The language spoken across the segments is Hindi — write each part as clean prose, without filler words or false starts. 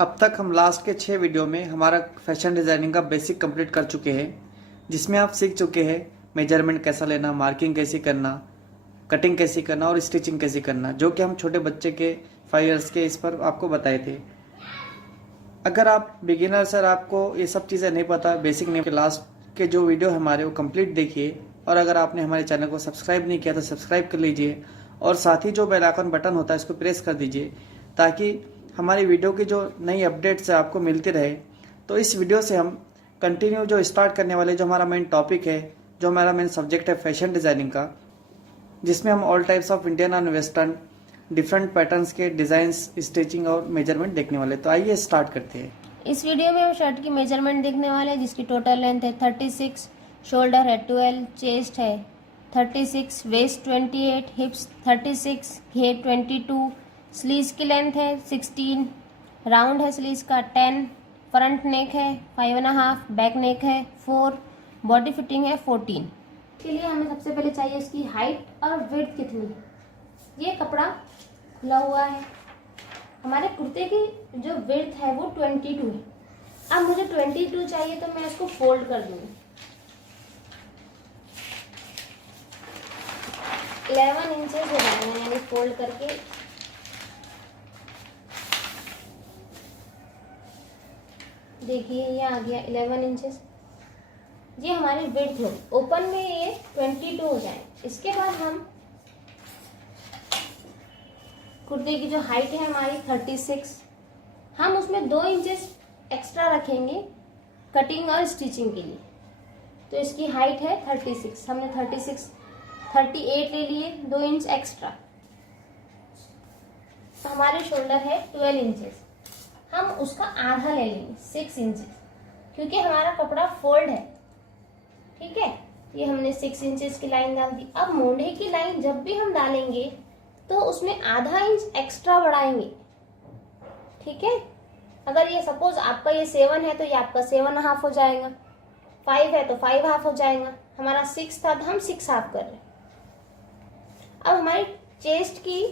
अब तक हम लास्ट के 6 वीडियो में हमारा फैशन डिज़ाइनिंग का बेसिक कंप्लीट कर चुके हैं, जिसमें आप सीख चुके हैं मेजरमेंट कैसा लेना, मार्किंग कैसे करना, कटिंग कैसे करना और स्टिचिंग कैसे करना, जो कि हम छोटे बच्चे के 5 इयर्स के इस पर आपको बताए थे। अगर आप बिगिनर सर आपको ये सब चीज़ें नहीं पता, बेसिक नहीं, के लास्ट के जो वीडियो हमारे वो कंप्लीट देखिए। और अगर आपने हमारे चैनल को सब्सक्राइब नहीं किया तो सब्सक्राइब कर लीजिए और साथ ही जो बेल आइकन बटन होता है इसको प्रेस कर दीजिए, ताकि हमारी वीडियो की जो नई अपडेट्स है आपको मिलती रहे। तो इस वीडियो से हम कंटिन्यू जो स्टार्ट करने वाले जो हमारा मेन टॉपिक है, जो हमारा मेन सब्जेक्ट है फैशन डिज़ाइनिंग का, जिसमें हम all types of Indian and western different patterns के डिज़ाइंस, स्टिचिंग और मेजरमेंट देखने वाले। तो आइए स्टार्ट करते हैं। इस वीडियो में हम शर्ट की मेजरमेंट देखने वाले हैं, जिसकी टोटल लेंथ है 36, शोल्डर है 12, चेस्ट है 36, वेस्ट 28, हिप्स 36, घेर 22, स्लीव्स की लेंथ है 16, राउंड है स्लीव्स का 10, फ्रंट नेक है 5.5, बैक नेक है 4, बॉडी फिटिंग है 14। इसके लिए हमें सबसे पहले चाहिए इसकी हाइट और विड्थ कितनी है। ये कपड़ा खुला हुआ है, हमारे कुर्ते की जो विड्थ है वो 22 है। अब मुझे 22 चाहिए तो मैं इसको फोल्ड कर दूंगी। 11 इंचेस हो जाएगा, यानी फोल्ड करके देखिए ये आ गया 11 इंचेस। ये हमारी विड्थ हो, ओपन में ये 22 हो जाए। इसके बाद हम कुर्ते की जो हाइट है हमारी 36, हम उसमें 2 इंचेस एक्स्ट्रा रखेंगे कटिंग और स्टिचिंग के लिए। तो इसकी हाइट है 36, हमने 38 ले लिए, 2 इंच एक्स्ट्रा। तो हमारे शोल्डर है 12 इंचेस, हम उसका आधा ले लेंगे 6 इंचेस, क्योंकि हमारा कपड़ा फोल्ड है। ठीक है, ये हमने 6 इंचेस की लाइन डाल दी। अब मोढ़े की लाइन जब भी हम डालेंगे तो उसमें आधा इंच एक्स्ट्रा बढ़ाएंगे। ठीक है, अगर ये सपोज आपका ये 7 है तो ये आपका 7.5 हो जाएगा, 5 है तो 5.5 हो जाएगा। हमारा 6 था तो हम 6.5 कर रहे हैं। अब हमारी चेस्ट की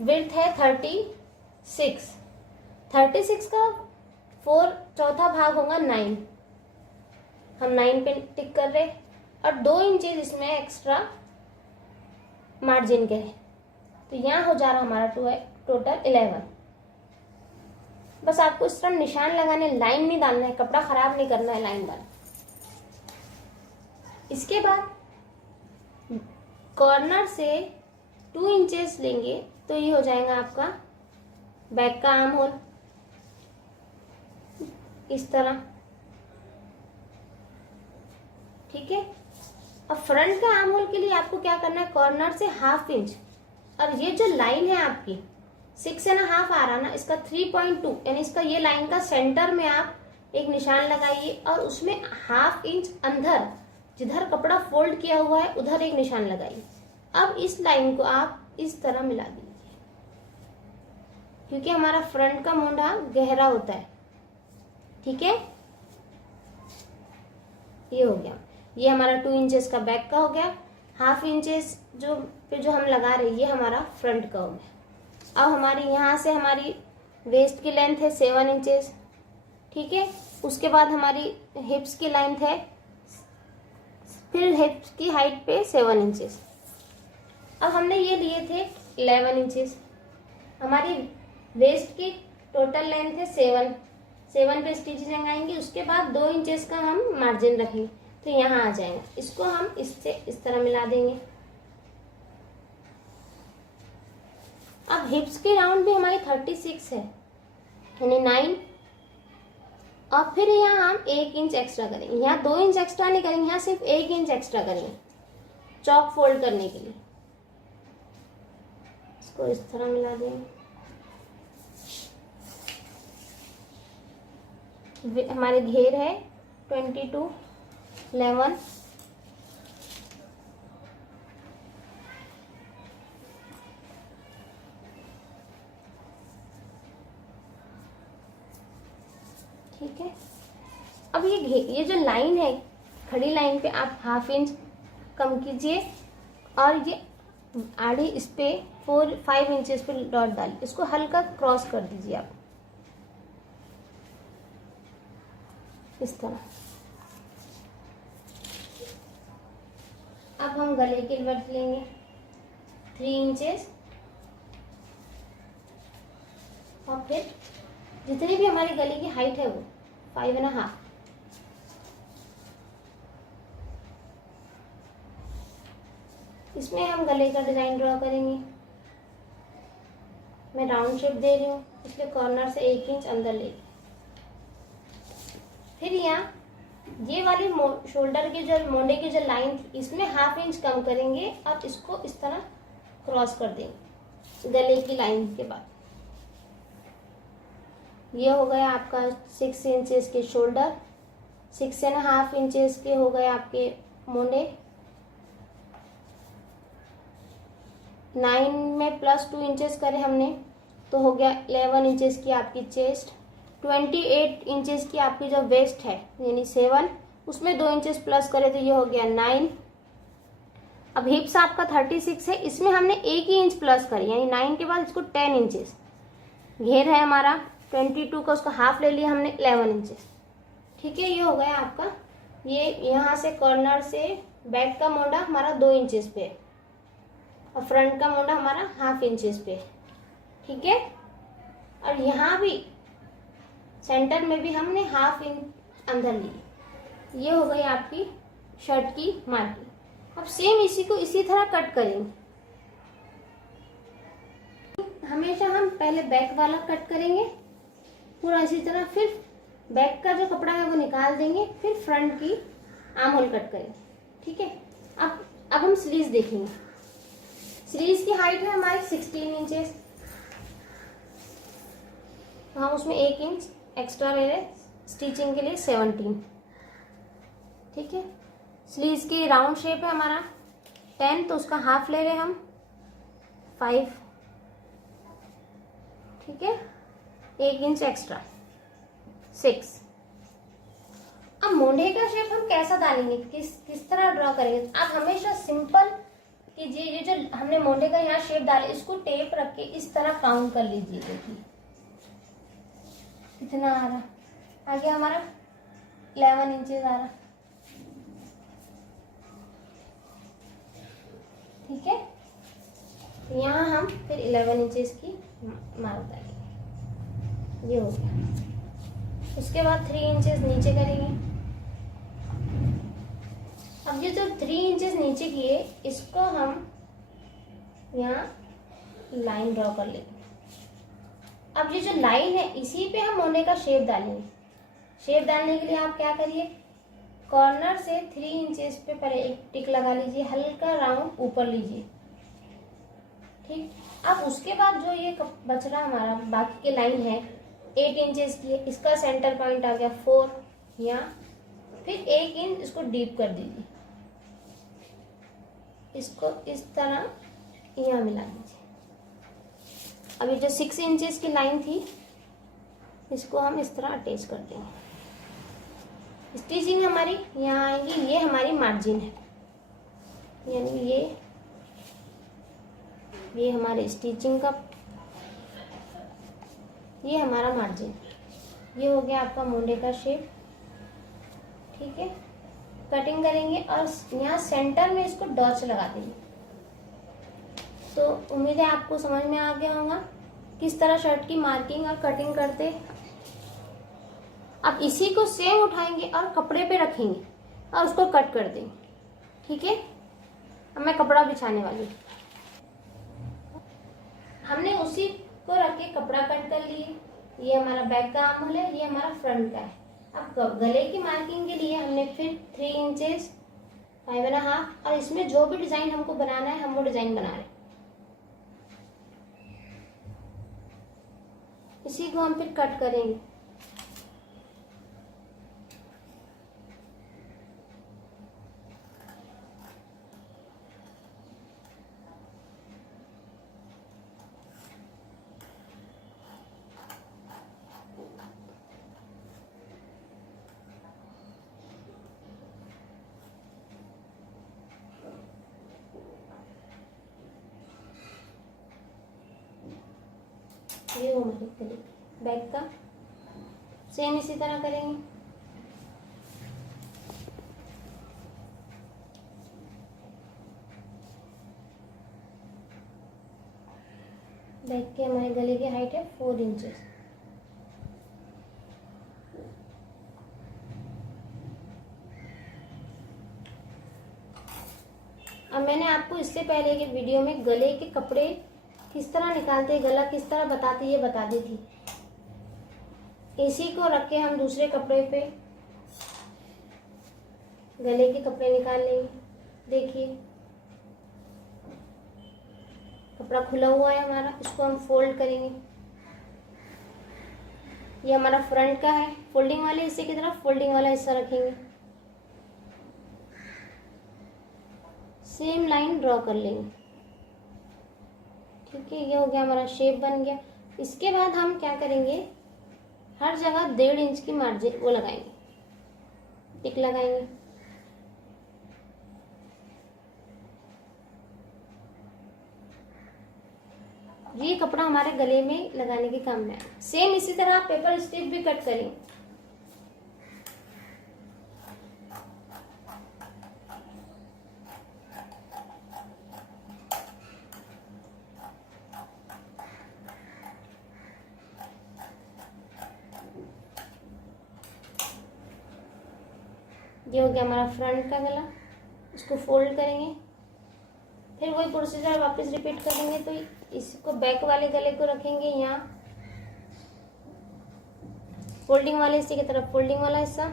विड्थ है 36 का 4 चौथा भाग होगा 9, हम 9 पे टिक कर रहे और 2 इंचेस इसमें एक्स्ट्रा मार्जिन के है, तो यहाँ हो जा रहा हमारा टोटल 11। बस आपको इस तरह निशान लगाने, लाइन नहीं डालना है, कपड़ा खराब नहीं करना है लाइन वाला। इसके बाद कॉर्नर से 2 इंचेस लेंगे तो ये हो जाएगा आपका बैक का आर्म होल, इस तरह। ठीक है, अब फ्रंट का आर्म होल के लिए आपको क्या करना है, कॉर्नर से 1/2 इंच, और ये जो लाइन है आपकी 6.5 आ रहा ना, इसका 3.2 यानी इसका ये लाइन का सेंटर में आप एक निशान लगाइए और उसमें 1/2 इंच अंदर जिधर कपड़ा फोल्ड किया हुआ है उधर एक निशान लगाइए। अब इस लाइन को आप इस तरह मिला दीजिए, क्योंकि हमारा फ्रंट का मोंढा गहरा होता है। ठीक है, ये हो गया। ये हमारा 2 इंचेस का बैक का हो गया, 1/2 इंचेस जो हम लगा रहे हैं ये हमारा फ्रंट का हो गया। अब हमारी यहाँ से हमारी वेस्ट की लेंथ है 7 इंचेस। ठीक है, उसके बाद हमारी हिप्स की लेंथ है, फिर हिप्स की हाइट पे 7 इंचेस। अब हमने ये लिए थे 11 इंचेस। हमारी वेस्ट की टोटल लेंथ है 7 पे स्टिचिंग आएंगी। उसके बाद 2 इंचेस का हम मार्जिन रखेंगे तो यहाँ आ जाएगा। इसको हम इससे इस तरह मिला देंगे। अब हिप्स की राउंड भी हमारी 36 है, यानी 9, और फिर यहाँ हम 1 इंच एक्स्ट्रा करेंगे। यहाँ 2 इंच एक्स्ट्रा नहीं करेंगे, यहाँ सिर्फ 1 इंच एक्स्ट्रा करेंगे चॉक फोल्ड करने के लिए। इसको इस तरह मिला देंगे। हमारे घेर है 22, 11, ठीक है। अब ये जो लाइन है खड़ी लाइन पे आप 1/2 इंच कम कीजिए और ये आड़ी इस पे 4-5 इंचेस पे डॉट डालिए, इसको हल्का क्रॉस कर दीजिए आप इस तरह। अब हम गले के वर्क लेंगे 3 इंचेस, और फिर जितनी भी हमारी गले की हाइट है वो 5.5। इसमें हम गले का डिजाइन ड्रॉ करेंगे। मैं राउंड शेप दे रही हूँ, इसलिए कॉर्नर से 1 इंच अंदर लेंगे। फिर यहाँ ये वाली शोल्डर की जो मोंडे की जो लाइन थी, इसमें 1/2 इंच कम करेंगे और इसको इस तरह क्रॉस कर देंगे गले की लाइन के बाद। ये हो गया आपका 6 इंचेस के शोल्डर, 6.5 इंचेस के हो गए आपके मोंडे, 9 में +2 इंचेस करे हमने तो हो गया 11 इंचेस की आपकी चेस्ट, 28 इंचेस की आपकी जो वेस्ट है यानी 7, उसमें 2 इंचेस प्लस करे तो ये हो गया 9। अब हिप्स आपका 36 है, इसमें हमने 1 ही इंच प्लस करी यानी 9 के बाद इसको 10 इंचेस। घेर है हमारा 22 का, उसका हाफ ले लिया हमने 11 इंचेस। ठीक है, ये हो गया आपका। ये यहाँ से कॉर्नर से बैक का मोंडा हमारा 2 इंचेस पे है और फ्रंट का मोंडा हमारा 1/2 इंचेस पे है। ठीक है, और यहाँ भी सेंटर में भी हमने 1/2 इंच अंदर ली। ये हो गई आपकी शर्ट की मार्किंग। अब सेम इसी को इसी तरह कट करेंगे। हमेशा हम पहले बैक वाला कट करेंगे पूरा इसी तरह, फिर बैक का जो कपड़ा है वो निकाल देंगे, फिर फ्रंट की आर्म होल कट करेंगे। ठीक है, अब हम स्लीव्स देखेंगे। स्लीव्स की हाइट है हमारी 16 इंचेस, तो हम उसमें 1 इंच एक्स्ट्रा ले रहे स्टिचिंग के लिए 17। ठीक है, स्लीव्स की राउंड शेप है हमारा 10, तो उसका हाफ ले रहे हम 5। ठीक है, 1 इंच एक्स्ट्रा 6। अब मोंढे का शेप हम कैसा डालेंगे, किस तरह ड्रॉ करेंगे। आप हमेशा सिंपल कीजिए। ये जो हमने मोंढे का यहाँ शेप डाले, इसको टेप रख के इस तरह काउंट कर लीजिए। देखिए कितना आ रहा, आगे हमारा 11 इंचेस आ रहा। ठीक है, तो यहाँ हम फिर 11 इंचेस की मार्क डालेंगे। ये हो गया। उसके बाद 3 इंचेस नीचे करेंगे। अब ये जो 3 इंचेस नीचे किए, इसको हम यहाँ लाइन ड्रॉ कर लेंगे। अब ये जो लाइन है, इसी पे हम मोंढे का शेप डालेंगे। शेप डालने के लिए आप क्या करिए, कॉर्नर से 3 इंचेस पे पहले एक टिक लगा लीजिए, हल्का राउंड ऊपर लीजिए। ठीक, अब उसके बाद जो ये बच रहा हमारा बाकी की लाइन है 8 इंचेस की है, इसका सेंटर पॉइंट आ गया 4 यहाँ, फिर 1 इंच इसको डीप कर दीजिए, इसको इस तरह यहाँ मिला दीजिए। अब ये जो 6 इंचेस की लाइन थी, इसको हम इस तरह अटैच कर देंगे। स्टिचिंग हमारी यहाँ आएगी, ये हमारी मार्जिन है, यानी ये हमारे स्टिचिंग का, ये हमारा मार्जिन। ये हो गया आपका मोंढे का शेप। ठीक है, कटिंग करेंगे और यहाँ सेंटर में इसको डॉच लगा देंगे। तो उम्मीद है आपको समझ में आ गया होगा किस तरह शर्ट की मार्किंग और कटिंग करते। अब इसी को सेम उठाएंगे और कपड़े पे रखेंगे और उसको कट कर देंगे। ठीक है, अब मैं कपड़ा बिछाने वाली हूँ। हमने उसी को रख के कपड़ा कट कर लिए। ये हमारा बैक का आर्म होल है, ये हमारा फ्रंट का है। अब गले की मार्किंग के लिए हमने फिर 3 इंचेस 5.5, और इसमें जो भी डिजाइन हमको बनाना है हम वो डिजाइन बना रहे हैं। इसी को हम फिर कट करेंगे। हमारे गले बैक का सेम इसी तरह करेंगे। बैक के हमारे गले की हाइट है 4 इंचेस। अब मैंने आपको इससे पहले के वीडियो में गले के कपड़े किस तरह निकालते हैं, गला किस तरह बताते ये बता दी थी। इसी को रख के हम दूसरे कपड़े पे गले के कपड़े निकाल लेंगे। देखिए कपड़ा खुला हुआ है हमारा, इसको हम फोल्ड करेंगे। ये हमारा फ्रंट का है, फोल्डिंग वाले हिस्से की तरफ फोल्डिंग वाला हिस्सा रखेंगे। सेम लाइन ड्रॉ कर लेंगे। ठीक है, ये हो गया हमारा शेप बन गया। इसके बाद हम क्या करेंगे, हर जगह 1.5 इंच की मार्जिन वो लगाएंगे, टिक लगाएंगे। ये कपड़ा हमारे गले में लगाने के काम में है। सेम इसी तरह आप पेपर स्ट्रिप भी कट करेंगे। ये हो गया हमारा फ्रंट का गला, इसको फोल्ड करेंगे। फिर वही प्रोसीजर वापस रिपीट करेंगे। तो इसको बैक वाले गले को रखेंगे यहाँ, फोल्डिंग वाले हिस्से की तरफ फोल्डिंग वाला हिस्सा,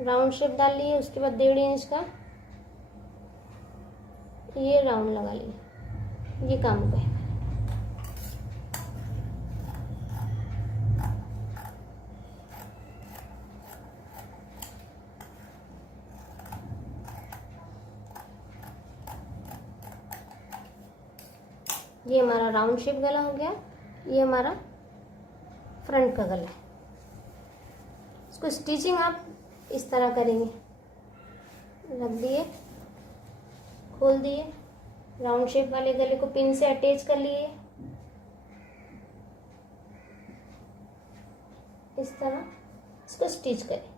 राउंड शेप डाल लिए। उसके बाद 1.5 इंच का ये राउंड लगा लिए। ये काम हो गया। ये हमारा राउंड शेप गला हो गया। ये हमारा फ्रंट का गला है। इसको स्टिचिंग आप इस तरह करेंगे, रख दिए, खोल दिए, राउंड शेप वाले गले को पिन से अटैच कर लिए, इस तरह इसको स्टिच करें।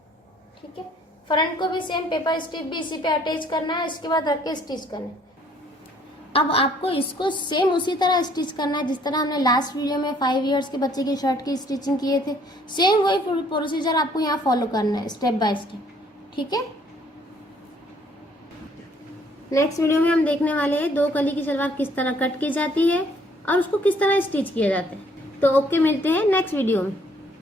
ठीक है, फ्रंट को भी सेम पेपर स्ट्रिप भी इसी पे अटैच करना है। इसके बाद रख के स्टिच करना है। अब आपको इसको सेम उसी तरह स्टिच करना है जिस तरह हमने लास्ट वीडियो में 5 इयर्स के बच्चे की शर्ट की स्टिचिंग किए थे। सेम वही प्रोसीजर आपको यहाँ फॉलो करना है स्टेप बाय स्टेप। ठीक है, नेक्स्ट वीडियो में हम देखने वाले हैं 2 कली की सलवार किस तरह कट की जाती है और उसको किस तरह स्टिच किया जाता है। तो ओके, मिलते हैं नेक्स्ट वीडियो में।